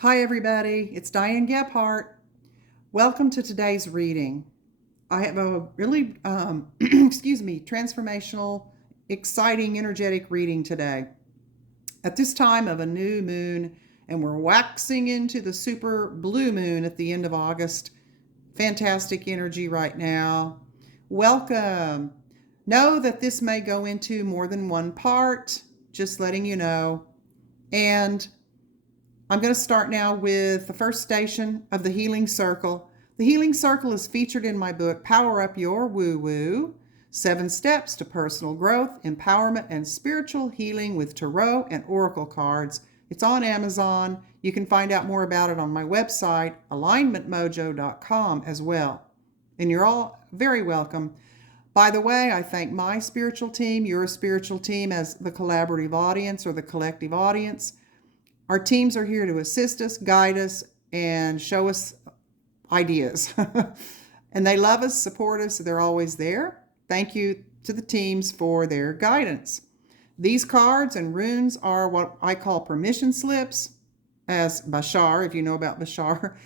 Hi, everybody. It's Diane Gephardt. Welcome to today's reading. I have a really, transformational, exciting, energetic reading today. At this time of a new moon, and we're waxing into the super blue moon at the end of August. Fantastic energy right now. Welcome. Know that this may go into more than one part, just letting you know. And I'm going to start now with the first station of the Healing Circle. The Healing Circle is featured in my book, Power Up Your Woo Woo 7 Steps to Personal Growth, Empowerment, and Spiritual Healing with Tarot and Oracle Cards. It's on Amazon. You can find out more about it on my website, alignmentmojo.com, as well. And you're all very welcome. By the way, I thank my spiritual team, your spiritual team, as the collaborative audience or the collective audience. Our teams are here to assist us, guide us, and show us ideas. And they love us, support us, they're always there. Thank you to the teams for their guidance. These cards and runes are what I call permission slips, as Bashar, if you know about Bashar.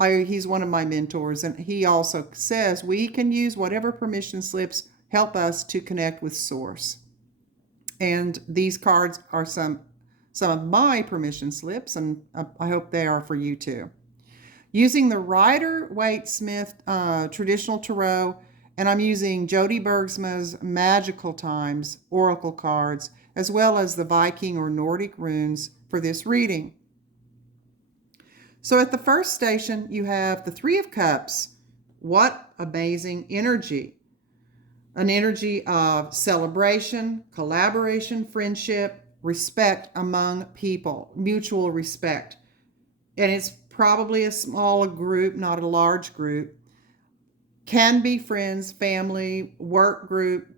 He's one of my mentors, and he also says we can use whatever permission slips help us to connect with Source. And these cards are some of my permission slips, and I hope they are for you too. Using the Rider-Waite-Smith traditional tarot, and I'm using Jody Bergsma's Magical Times oracle cards, as well as the Viking or Nordic runes for this reading. So at the first station, you have the Three of Cups. What amazing energy. An energy of celebration, collaboration, friendship, respect among people, mutual respect. And it's probably a small group, not a large group. Can be friends, family, work group,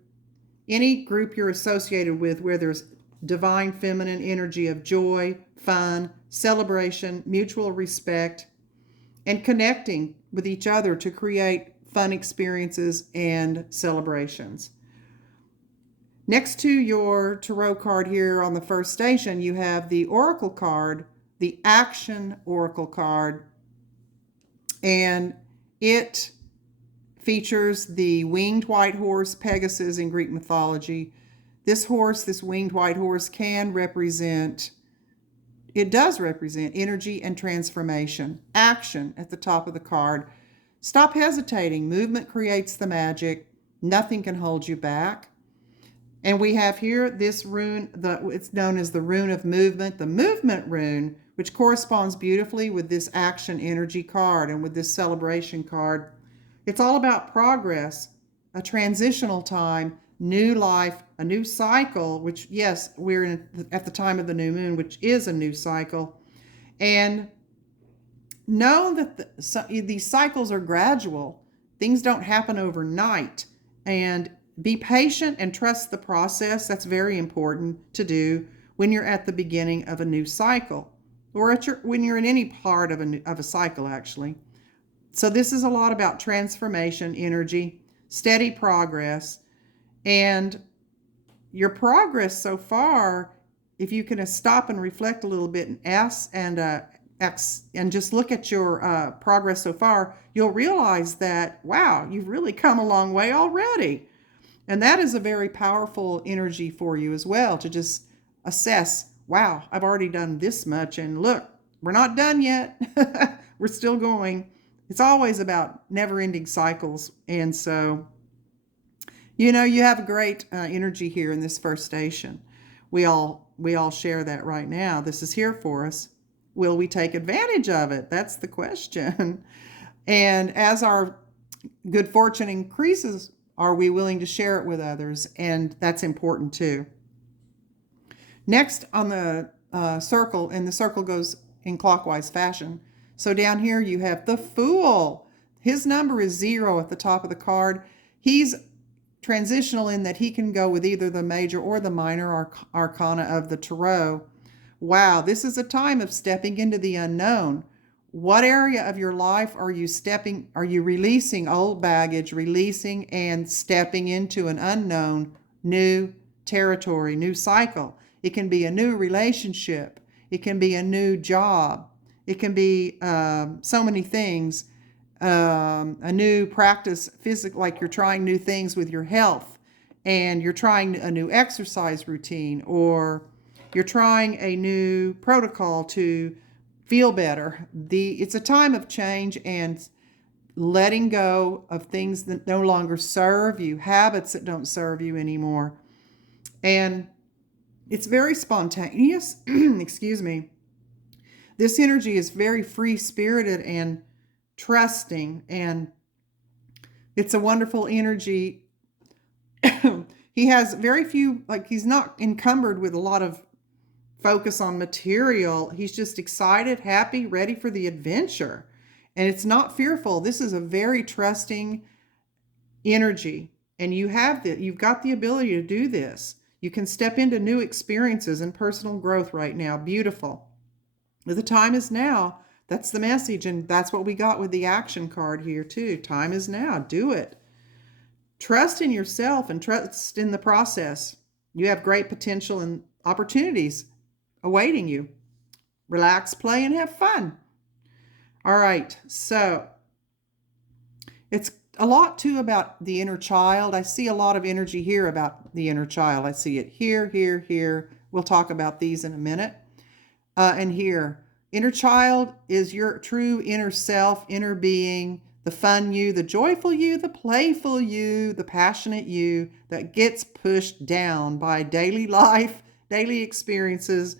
any group you're associated with where there's divine feminine energy of joy, fun, celebration, mutual respect, and connecting with each other to create fun experiences and celebrations. Next to your tarot card here on the first station, you have the Oracle card, the Action Oracle card, and it features the winged white horse, Pegasus in Greek mythology. This horse, this winged white horse, it does represent energy and transformation. Action at the top of the card. Stop hesitating. Movement creates the magic. Nothing can hold you back. And we have here this rune, it's known as the Rune of Movement, the Movement rune, which corresponds beautifully with this Action Energy card and with this Celebration card. It's all about progress, a transitional time, new life, a new cycle, which, yes, we're at the time of the new moon, which is a new cycle. And know that these cycles are gradual. Things don't happen overnight. And be patient and trust the process. That's very important to do when you're at the beginning of a new cycle, or when you're in any part of a cycle, actually. So this is a lot about transformation, energy, steady progress, and your progress so far. If you can stop and reflect a little bit and and just look at your progress so far, you'll realize that, wow, you've really come a long way already. And that is a very powerful energy for you as well, to just assess, wow, I've already done this much, and look, we're not done yet. We're still going. It's always about never-ending cycles. And so, you have a great energy here in this first station. We all share that right now. This is here for us. Will we take advantage of it? That's the question. And as our good fortune increases, are we willing to share it with others? And that's important too. Next on the circle, and the circle goes in clockwise fashion. So down here you have the Fool. His number is 0 at the top of the card. He's transitional in that he can go with either the major or the minor arcana of the tarot. Wow, this is a time of stepping into the unknown. What area of your life are you releasing old baggage, releasing and stepping into an unknown new territory, new cycle? It can be a new relationship. It can be a new job. It can be so many things. A new practice, like you're trying new things with your health, and you're trying a new exercise routine, or you're trying a new protocol to feel better. It's a time of change and letting go of things that no longer serve you, habits that don't serve you anymore. And it's very spontaneous. Excuse me. This energy is very free spirited and trusting, and it's a wonderful energy. He has very few, like, he's not encumbered with a lot of focus on material. He's just excited, happy, ready for the adventure. And it's not fearful. This is a very trusting energy. And you've got the ability to do this. You can step into new experiences and personal growth right now. Beautiful. The time is now. That's the message. And that's what we got with the action card here too. Time is now. Do it. Trust in yourself and trust in the process. You have great potential and opportunities awaiting you. Relax, play, and have fun. All right, so it's a lot too about the inner child. I see a lot of energy here about the inner child. I see it here, here, here. We'll talk about these in a minute. And here, inner child is your true inner self, inner being, the fun you, the joyful you, the playful you, the passionate you that gets pushed down by daily life, daily experiences,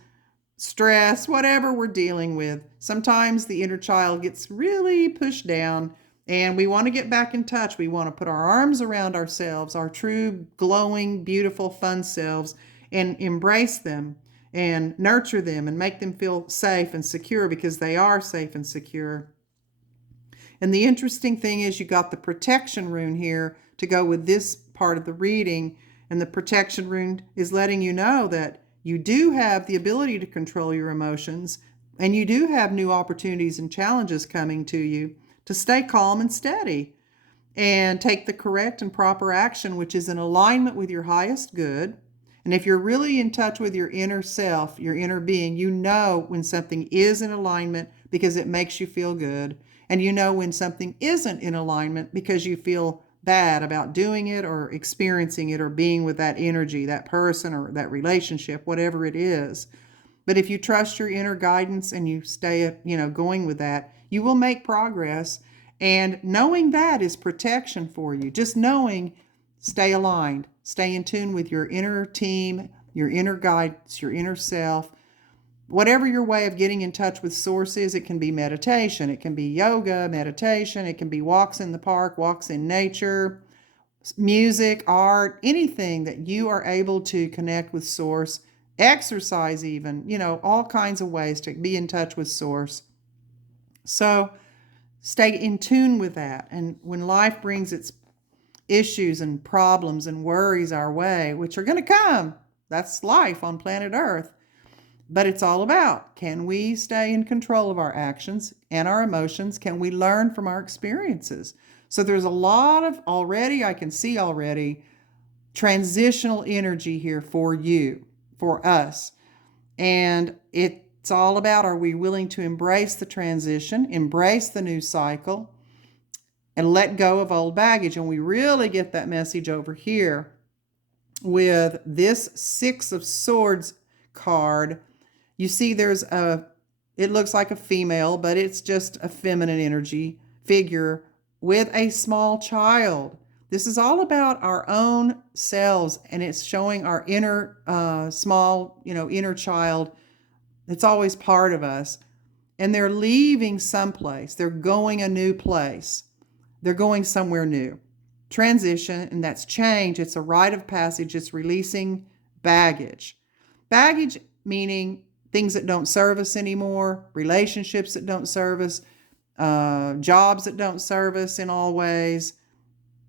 stress, whatever we're dealing with. Sometimes the inner child gets really pushed down, and we want to get back in touch. We want to put our arms around ourselves, our true, glowing, beautiful, fun selves, and embrace them and nurture them and make them feel safe and secure, because they are safe and secure. And the interesting thing is you got the protection rune here to go with this part of the reading. And the protection rune is letting you know that you do have the ability to control your emotions, and you do have new opportunities and challenges coming to you to stay calm and steady and take the correct and proper action, which is in alignment with your highest good. And if you're really in touch with your inner self, your inner being, you know when something is in alignment because it makes you feel good. And you know when something isn't in alignment because you feel bad about doing it or experiencing it or being with that energy, that person or that relationship, whatever it is. But if you trust your inner guidance and you stay, going with that, you will make progress. And knowing that is protection for you. Just knowing, stay aligned, stay in tune with your inner team, your inner guidance, your inner self. Whatever your way of getting in touch with source is, it can be meditation, it can be yoga, meditation, it can be walks in the park, walks in nature, music, art, anything that you are able to connect with source, exercise even, all kinds of ways to be in touch with source. So stay in tune with that. And when life brings its issues and problems and worries our way, which are going to come, that's life on planet Earth. But it's all about, can we stay in control of our actions and our emotions? Can we learn from our experiences? So there's a lot of I can see already, transitional energy here for you, for us. And it's all about, are we willing to embrace the transition, embrace the new cycle, and let go of old baggage? And we really get that message over here with this Six of Swords card. You see it looks like a female, but it's just a feminine energy figure with a small child. This is all about our own selves, and it's showing our inner inner child. It's always part of us. And they're leaving someplace. They're going a new place. They're going somewhere new. Transition, and that's change. It's a rite of passage. It's releasing baggage. Baggage meaning things that don't serve us anymore, relationships that don't serve us, jobs that don't serve us in all ways,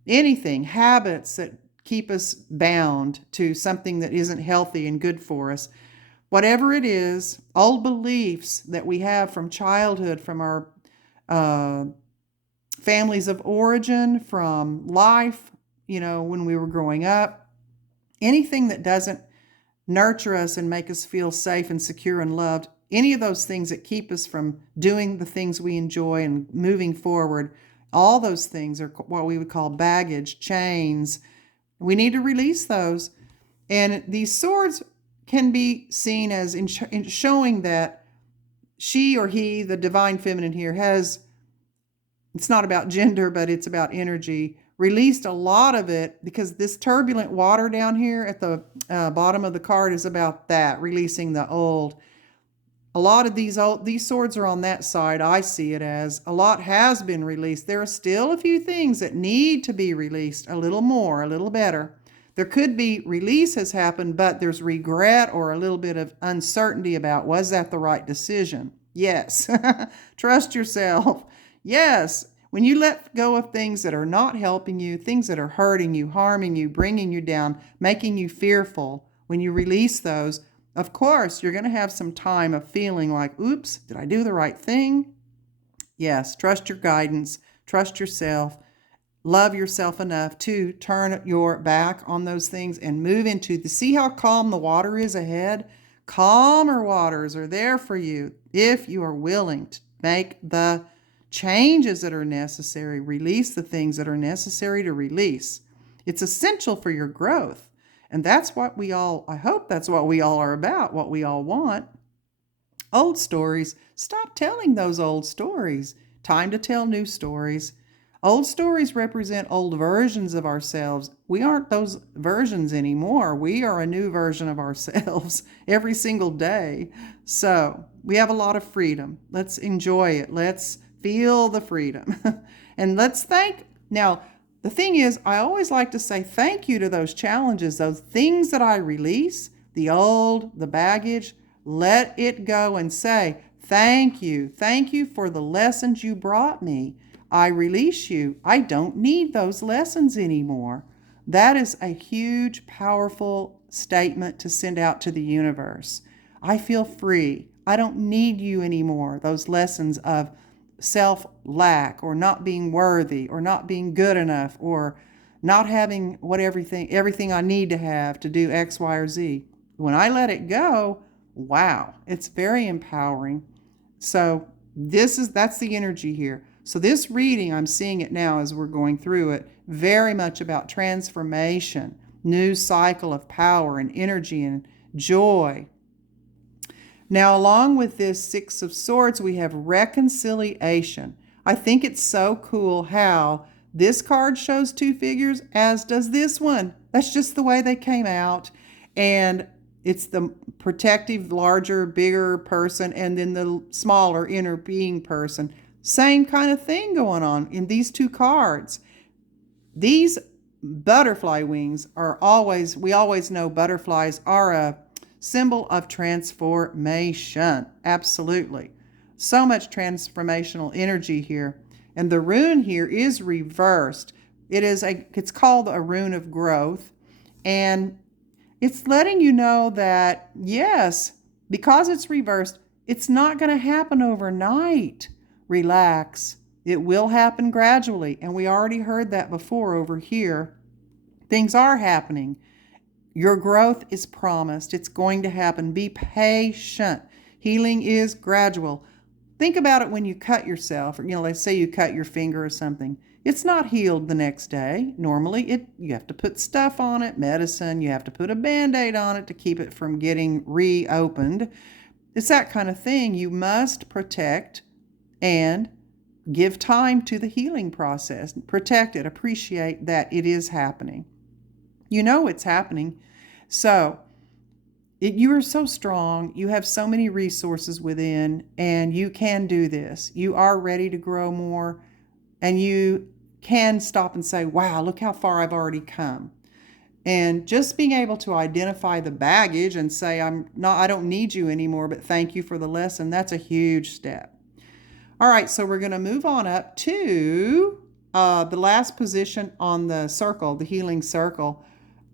anything, habits that keep us bound to something that isn't healthy and good for us. Whatever it is, old beliefs that we have from childhood, from our families of origin, from life, when we were growing up, anything that doesn't nurture us and make us feel safe and secure and loved any of those things that keep us from doing the things we enjoy and moving forward, all those things are what we would call baggage, chains. We need to release those. And these swords can be seen as in showing that she or he, the divine feminine here, has, it's not about gender, but it's about energy, released a lot of it, because this turbulent water down here at the bottom of the card is about that, releasing the old. A lot of these swords are on that side. I see it as a lot has been released. There are still a few things that need to be released, a little more, a little better. There could be release has happened, but there's regret or a little bit of uncertainty about, was that the right decision? Yes. Trust yourself. Yes. When you let go of things that are not helping you, things that are hurting you, harming you, bringing you down, making you fearful, when you release those, of course, you're going to have some time of feeling like, oops, did I do the right thing? Yes, trust your guidance, trust yourself, love yourself enough to turn your back on those things and move into see how calm the water is ahead? Calmer waters are there for you if you are willing to make the changes that are necessary, release the things that are necessary to release. It's essential for your growth. And that's what I hope that's what we all are about, what we all want. Old stories, stop telling those old stories. Time to tell new stories. Old stories represent old versions of ourselves. We aren't those versions anymore. We are a new version of ourselves every single day. So we have a lot of freedom. Let's enjoy it. Let's feel the freedom. And let's thank. Now, the thing is, I always like to say thank you to those challenges, those things that I release, the old, the baggage. Let it go and say, thank you. Thank you for the lessons you brought me. I release you. I don't need those lessons anymore. That is a huge, powerful statement to send out to the universe. I feel free. I don't need you anymore. Those lessons of self-lack or not being worthy or not being good enough or not having everything I need to have to do X, Y, or Z. When I let it go, wow, it's very empowering. So that's the energy here. So this reading, I'm seeing it now as we're going through it, very much about transformation, new cycle of power and energy and joy. Now, along with this Six of Swords, we have reconciliation. I think it's so cool how this card shows two figures, as does this one. That's just the way they came out. And it's the protective, larger, bigger person, and then the smaller, inner being person. Same kind of thing going on in these two cards. These butterfly wings we always know butterflies are a symbol of transformation. Absolutely. So much transformational energy here. And the rune here is reversed. It's called a rune of growth. And it's letting you know that, yes, because it's reversed, it's not going to happen overnight. Relax. It will happen gradually. And we already heard that before over here. Things are happening. Your growth is promised. It's going to happen. Be patient. Healing is gradual. Think about it when you cut yourself, or, let's say you cut your finger or something. It's not healed the next day. Normally, you have to put stuff on it, medicine. You have to put a Band-Aid on it to keep it from getting reopened. It's that kind of thing. You must protect and give time to the healing process. Protect it. Appreciate that it is happening. You know it's happening. So you are so strong. You have so many resources within, and you can do this. You are ready to grow more, and you can stop and say, wow, look how far I've already come. And just being able to identify the baggage and say, I don't need you anymore, but thank you for the lesson. That's a huge step. All right, so we're going to move on up to the last position on the circle, the healing circle.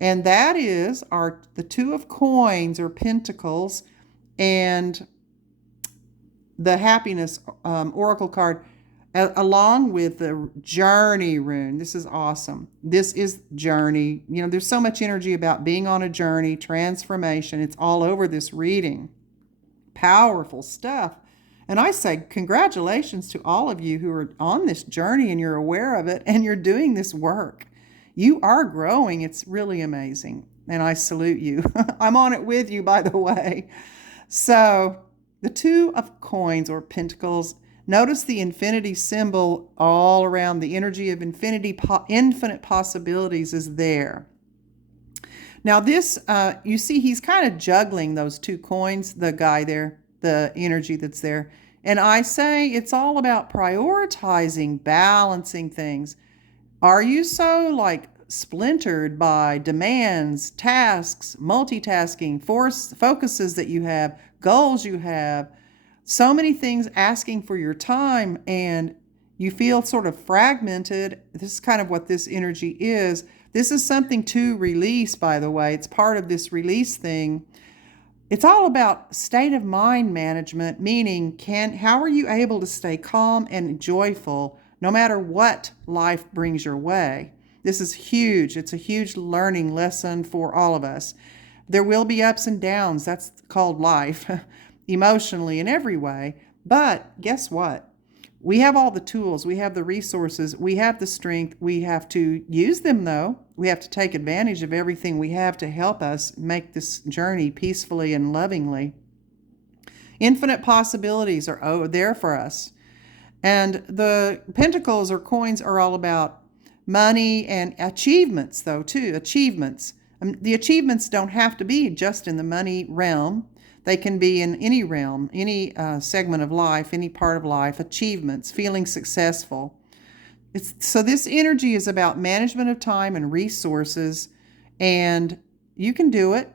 And that is the Two of Coins or Pentacles and the Happiness Oracle card, along with the Journey rune. This is awesome. This is journey. There's so much energy about being on a journey, transformation. It's all over this reading. powerful stuff. And I say congratulations to all of you who are on this journey and you're aware of it and you're doing this work. You are growing. It's really amazing. And I salute you. I'm on it with you, by the way. So the Two of Coins or Pentacles, notice the infinity symbol all around. The energy of infinite possibilities is there. Now this, you see he's kind of juggling those two coins, the guy there, the energy that's there. And I say it's all about prioritizing, balancing things. Are you so like splintered by demands, tasks, multitasking, focuses that you have, goals you have, so many things asking for your time, and you feel sort of fragmented? This is kind of what this energy is. This is something to release, by the way. It's part of this release thing. It's all about state of mind management, meaning how are you able to stay calm and joyful no matter what life brings your way? This is huge. It's a huge learning lesson for all of us. There will be ups and downs. That's called life, emotionally in every way. But guess what? We have all the tools. We have the resources. We have the strength. We have to use them, though. We have to take advantage of everything we have to help us make this journey peacefully and lovingly. Infinite possibilities are there for us. And the pentacles or coins are all about money and achievements, though, too. Achievements. The achievements don't have to be just in the money realm. They can be in any realm, any segment of life, any part of life. Achievements, feeling successful. So this energy is about management of time and resources, and you can do it.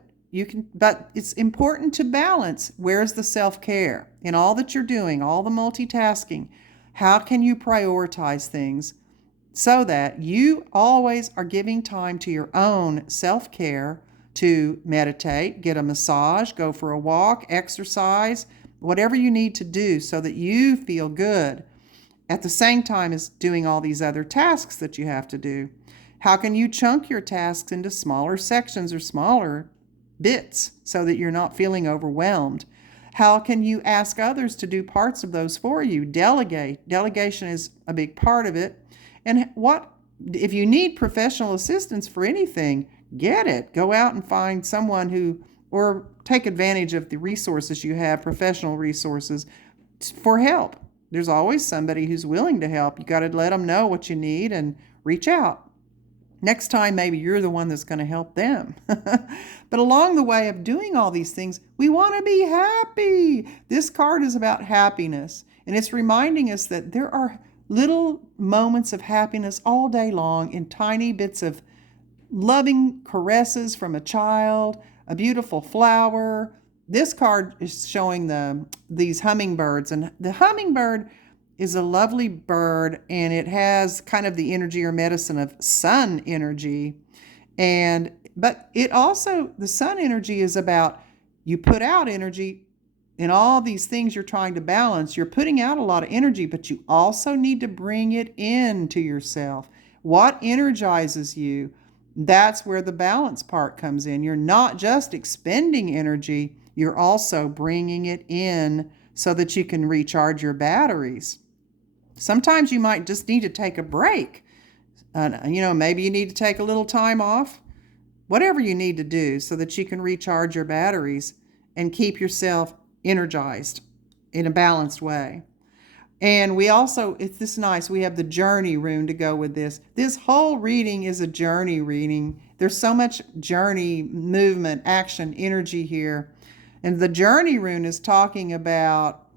But it's important to balance. Where's the self-care in all that you're doing, all the multitasking? How can you prioritize things so that you always are giving time to your own self-care, to meditate, get a massage, go for a walk, exercise, whatever you need to do so that you feel good at the same time as doing all these other tasks that you have to do? How can you chunk your tasks into smaller sections or smaller bits so that you're not feeling overwhelmed? How can you ask others to do parts of those for you? Delegate. Delegation is a big part of it. And if you need professional assistance for anything, get it. Go out and find someone or take advantage of the resources you have, professional resources, for help. There's always somebody who's willing to help. You got to let them know what you need and reach out. Next time, maybe you're the one that's going to help them. But along the way of doing all these things, we want to be happy. This card is about happiness, and it's reminding us that there are little moments of happiness all day long in tiny bits of loving caresses from a child, a beautiful flower. This card is showing these hummingbirds, and the hummingbird is a lovely bird, and it has kind of the energy or medicine of sun energy. But it also, the sun energy is about, you put out energy in all these things you're trying to balance. You're putting out a lot of energy, but you also need to bring it into yourself. What energizes you? That's where the balance part comes in. You're not just expending energy, you're also bringing it in so that you can recharge your batteries. Sometimes you might just need to take a break. Maybe you need to take a little time off. Whatever you need to do so that you can recharge your batteries and keep yourself energized in a balanced way. And we also, it's this nice, we have the journey rune to go with this. This whole reading is a journey reading. There's so much journey, movement, action, energy here. And the journey rune is talking about,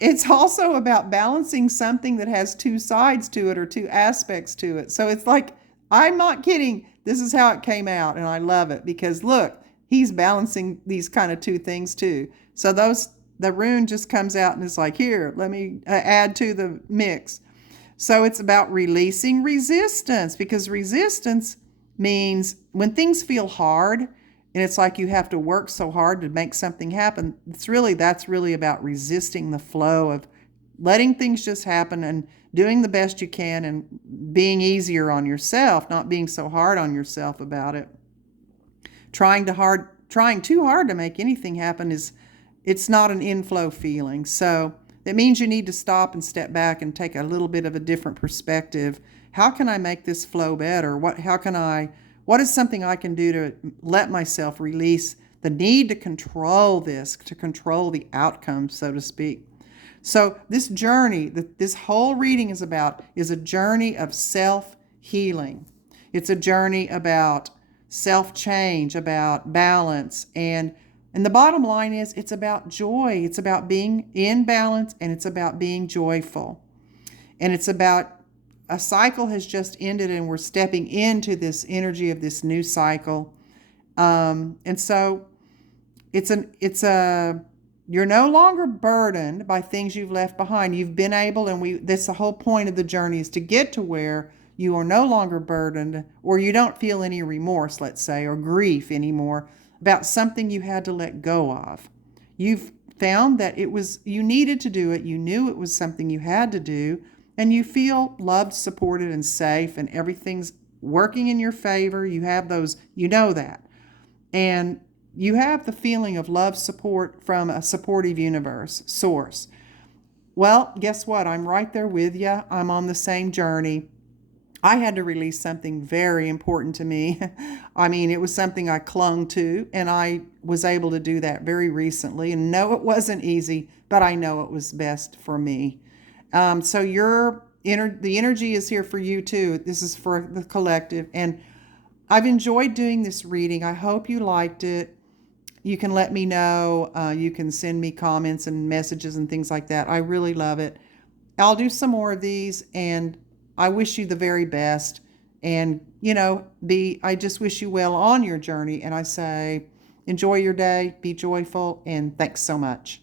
it's also about balancing something that has two sides to it or two aspects to it. So it's like, I'm not kidding. This is how it came out. And I love it because look, he's balancing these kind of two things too. So the rune just comes out and is like, here, let me add to the mix. So it's about releasing resistance, because resistance means when things feel hard and it's like you have to work so hard to make something happen, that's really about resisting the flow of letting things just happen and doing the best you can and being easier on yourself, not being so hard on yourself about it. Trying too hard to make anything happen is It's not an inflow feeling. So that means you need to stop and step back and take a little bit of a different perspective. How can I make this flow better? What is something I can do to let myself release the need to control this, to control the outcome, so to speak? So this journey that this whole reading is about is a journey of self-healing. It's a journey about self-change, about balance, and the bottom line is it's about joy. It's about being in balance, and it's about being joyful. And it's about a cycle has just ended and we're stepping into this energy of this new cycle. And so you're no longer burdened by things you've left behind. You've been able, and that's the whole point of the journey, is to get to where you are no longer burdened, or you don't feel any remorse, let's say, or grief anymore about something you had to let go of. You've found that you needed to do it. You knew it was something you had to do, and you feel loved, supported, and safe, and everything's working in your favor. You have those, you know that. And you have the feeling of love, support from a supportive universe, source. Well, guess what? I'm right there with you. I'm on the same journey. I had to release something very important to me. I mean, it was something I clung to, and I was able to do that very recently. And no, it wasn't easy, but I know it was best for me. So the energy is here for you too. This is for the collective. And I've enjoyed doing this reading. I hope you liked it. You can let me know. You can send me comments and messages and things like that. I really love it. I'll do some more of these, and I wish you the very best. And, I just wish you well on your journey. And I say, enjoy your day, be joyful, and thanks so much.